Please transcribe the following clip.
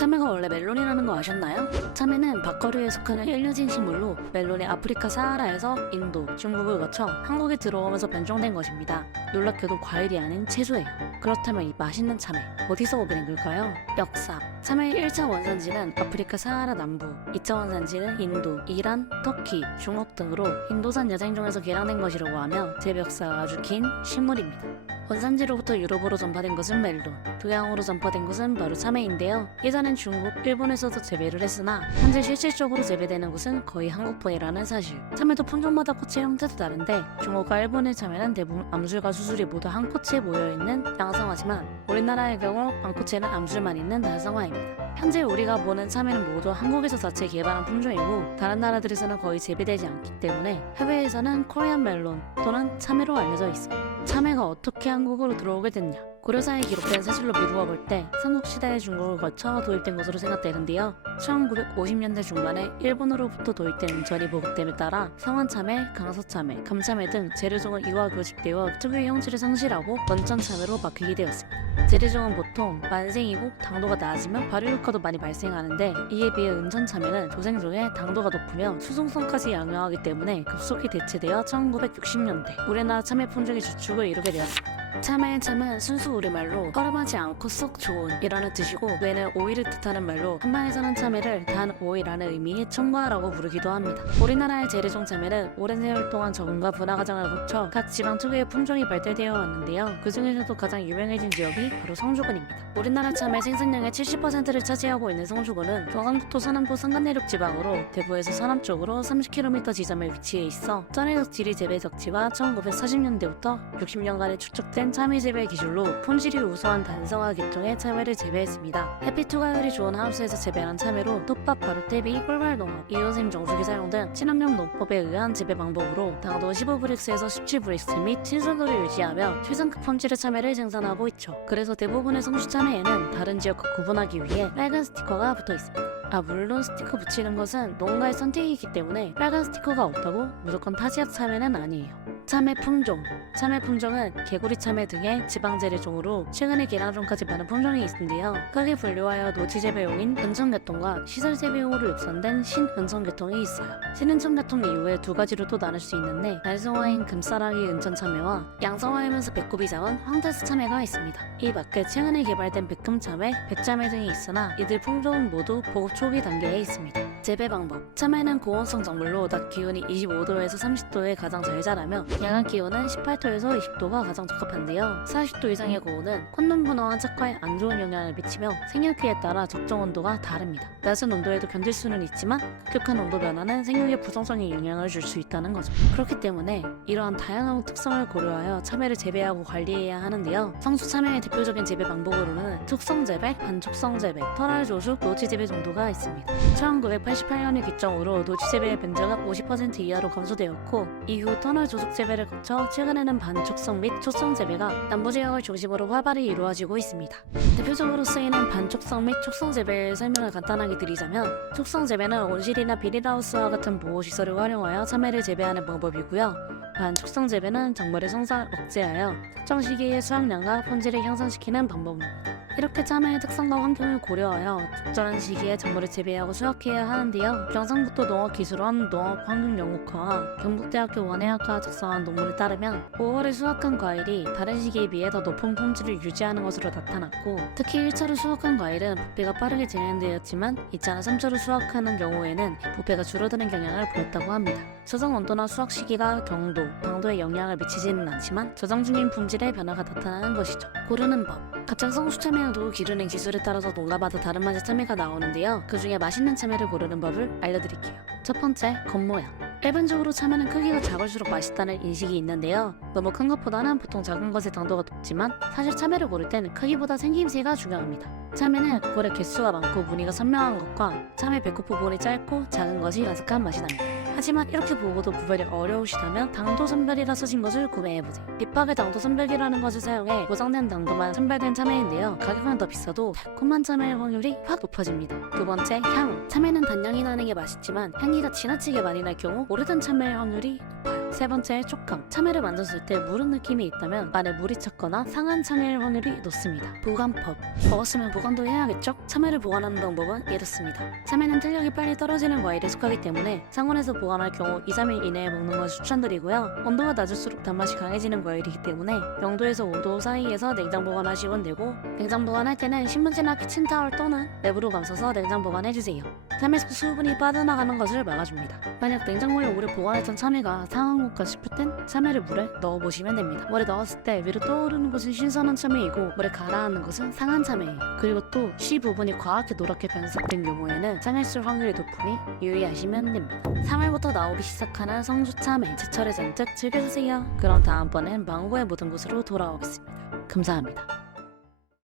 참외가 원래 멜론이라는 거 아셨나요? 참외는 밥거리에 속하는 일류진 식물로 멜론이 아프리카 사하라에서 인도, 중국을 거쳐 한국에 들어오면서 변종된 것입니다. 놀랍게도 과일이 아닌 채소예요. 그렇다면 이 맛있는 참외 어디서 오게 된 걸까요? 역사 참외의 1차 원산지는 아프리카 사하라 남부, 2차 원산지는 인도, 이란, 터키, 중국 등으로 인도산 야생종에서 개량된 것이라고 하며 재배 역사가 아주 긴 식물입니다. 원산지로부터 유럽으로 전파된 것은 멜론, 동양으로 전파된 것은 바로 참외인데요. 예전엔 중국, 일본에서도 재배를 했으나 현재 실질적으로 재배되는 곳은 거의 한국뿐이라는 사실. 참외도 품종마다 꽃의 형태도 다른데 중국과 일본의 참외는 대부분 암술과 수술이 모두 한 꽃에 모여있는 양성화지만 우리나라의 경우 암꽃에는 암술만 있는 다성화입니다. 현재 우리가 보는 참외는 모두 한국에서 자체 개발한 품종이고 다른 나라들에서는 거의 재배되지 않기 때문에 해외에서는 코리안 멜론 또는 참외로 알려져 있어요. 참외가 어떻게 한국으로 들어오게 됐냐? 고려사에 기록된 사실로 미루어 볼 때 삼국시대의 중국을 거쳐 도입된 것으로 생각되는데요. 1950년대 중반에 일본으로부터 도입된 전이 보급됨에 따라 상완참외, 강서참외, 감참외 등 재래종은 이와 교집되어 특유의 형질을 상실하고 원천참외로 바뀌게 되었습니다. 재래종은 보통 만생이고 당도가 낮으면 발효효과도 많이 발생하는데 이에 비해 은천참외는 조생종에 당도가 높으며 수송성까지 양호하기 때문에 급속히 대체되어 1960년대 우리나라 참외 품종의 주축을 이루게 되었습니다. 참외의 참은 순수 우리말로 허름하지 않고 썩 좋은 이라는 뜻이고 뇌는 오이를 뜻하는 말로 한방에서는 참외를 단 오이라는 의미의 청과라고 부르기도 합니다. 우리나라의 재래종 참외는 오랜 세월 동안 적응과 분화 과정을 거쳐 각 지방 특유의 품종이 발달되어 왔는데요. 그 중에서도 가장 유명해진 지역이 바로 성주군입니다. 우리나라 참외 생산량의 70%를 차지하고 있는 성주군은 경상북도 서남부 산간내륙 지방으로 대구에서 서남쪽으로 30km 지점에 위치해 있어 전해적 지리 재배 적지와 1940년대부터 60년간의 축적된 참외 재배 기술로 품질이 우수한 단성화 계통의 참외를 재배했습니다. 햇빛 투과율이 좋은 하우스에서 재배한 참외로 톱밥, 바루테비, 꿀발농업, 이온샘 정수기 사용 등 친환경 농법에 의한 재배 방법으로 당도 15브릭스에서 17브릭스 및 신선도를 유지하며 최상급 품질의 참외를 생산하고 있죠. 그래서 대부분의 성주 참외에는 다른 지역과 구분하기 위해 빨간 스티커가 붙어 있습니다. 물론 스티커 붙이는 것은 농가의 선택이기 때문에 빨간 스티커가 없다고 무조건 타지역 참외는 아니에요. 참외 품종 참외 품종은 개구리 참외 등의 지방재래종으로 최근에 개량종까지 많은 품종이 있는데요. 크게 분류하여 노지재배용인 은천계통과 시설재배용으로 육선된 신은천계통이 있어요. 신은천계통 이후에 두 가지로 또 나눌 수 있는데 달성화인 금싸라기 은천참외와 양성화이면서 배꼽이 작은 황달스 참외가 있습니다. 이 밖에 최근에 개발된 백금참외, 백참외 등이 있으나 이들 품종은 모두 보급 초기 단계에 있습니다. 재배 방법 참외는 고온성 작물로 낮 기온이 25도에서 30도에 가장 잘 자라며 야간 기온은 18도에서 20도가 가장 적합한데요. 40도 이상의 고온은 콘돔 분화와 착화에 안 좋은 영향을 미치며 생육기에 따라 적정 온도가 다릅니다. 낮은 온도에도 견딜 수는 있지만 급격한 온도 변화는 생육의 부정성에 영향을 줄 수 있다는 거죠. 그렇기 때문에 이러한 다양한 특성을 고려하여 참외를 재배하고 관리해야 하는데요. 성수 참외의 대표적인 재배 방법으로는 축성 재배, 반축성 재배, 터널 조숙, 노지 재배 정도가 있습니다. 1988년을 기점으로 노지 재배의 면적은 50% 이하로 감소되었고 이후 터널 조숙 재배를 거쳐 최근에는 반축성 및 촉성 재배가 남부 지역을 중심으로 활발히 이루어지고 있습니다. 대표적으로 쓰이는 반축성 및 촉성 재배의 설명을 간단하게 드리자면 촉성 재배는 온실이나 비닐하우스와 같은 보호시설을 활용하여 참외를 재배하는 방법이고요. 반축성 재배는 작물의 성장을 억제하여 특정 시기의 수확량과 품질을 향상시키는 방법입니다. 이렇게 참외의 특성과 환경을 고려하여 적절한 시기에 작물을 재배하고 수확해야 하는데요. 경상북도 농업기술원 농업환경연구과와 경북대학교 원예학과가 작성한 논문에 따르면 5월에 수확한 과일이 다른 시기에 비해 더 높은 품질을 유지하는 것으로 나타났고 특히 1차로 수확한 과일은 부패가 빠르게 진행되었지만 2차나 3차로 수확하는 경우에는 부패가 줄어드는 경향을 보였다고 합니다. 저장 온도나 수확 시기가 경도, 당도에 영향을 미치지는 않지만 저장 중인 품질의 변화가 나타나는 것이죠. 고르는 법 각종 성수 참외도 기르는 기술에 따라서 농가마다 다른 맛의 참외가 나오는데요. 그 중에 맛있는 참외를 고르는 법을 알려드릴게요. 첫 번째, 겉모양. 일반적으로 참외는 크기가 작을수록 맛있다는 인식이 있는데요. 너무 큰 것보다는 보통 작은 것의 당도가 높지만 사실 참외를 고를 때는 크기보다 생김새가 중요합니다. 참외는 골의 개수가 많고 무늬가 선명한 것과 참외 배꼽 부분이 짧고 작은 것이 가득한 맛이 납니다. 하지만 이렇게 보고도 구별이 어려우시다면 당도 선별이라 쓰신 것을 구매해보세요. 밑박에 당도 선별기라는 것을 사용해 고정된 당도만 선별된 참외인데요. 가격은 더 비싸도 달콤한 참외의 확률이 확 높아집니다. 두 번째, 향. 참외는 단향이 나는 게 맛있지만 향기가 지나치게 많이 날 경우 오래된 참외의 확률이 높아요. 세 번째, 촉감. 참외를 만졌을 때 무른 느낌이 있다면 안에 물이 찼거나 상한 참외일 확률이 높습니다. 보관법. 먹었으면 보관도 해야겠죠? 참외를 보관하는 방법은 이렇습니다. 참외는 탄력이 빨리 떨어지는 과일에 속하기 때문에 상온에서 보관할 경우 2-3일 이내에 먹는 것을 추천드리고요. 온도가 낮을수록 단맛이 강해지는 과일이기 때문에 0도에서 5도 사이에서 냉장 보관하시면 되고, 냉장 보관할 때는 신문지나 키친타월 또는 랩으로 감싸서 냉장 보관해주세요. 참외에서 수분이 빠져나가는 것을 막아줍니다. 만약 냉장고에 오래 보관했던 참외가 상한 것까 싶을 땐 참외를 물에 넣어보시면 됩니다. 물에 넣었을 때 위로 떠오르는 것은 신선한 참외이고 물에 가라앉는 것은 상한 참외예요. 그리고 또 씨 부분이 과하게 노랗게 변색된 경우에는 상했을 확률이 높으니 유의하시면 됩니다. 3월부터 나오기 시작하는 성주 참외, 제철에 잔뜩 즐겨주세요. 그럼 다음번엔 망고의 모든 곳으로 돌아오겠습니다. 감사합니다.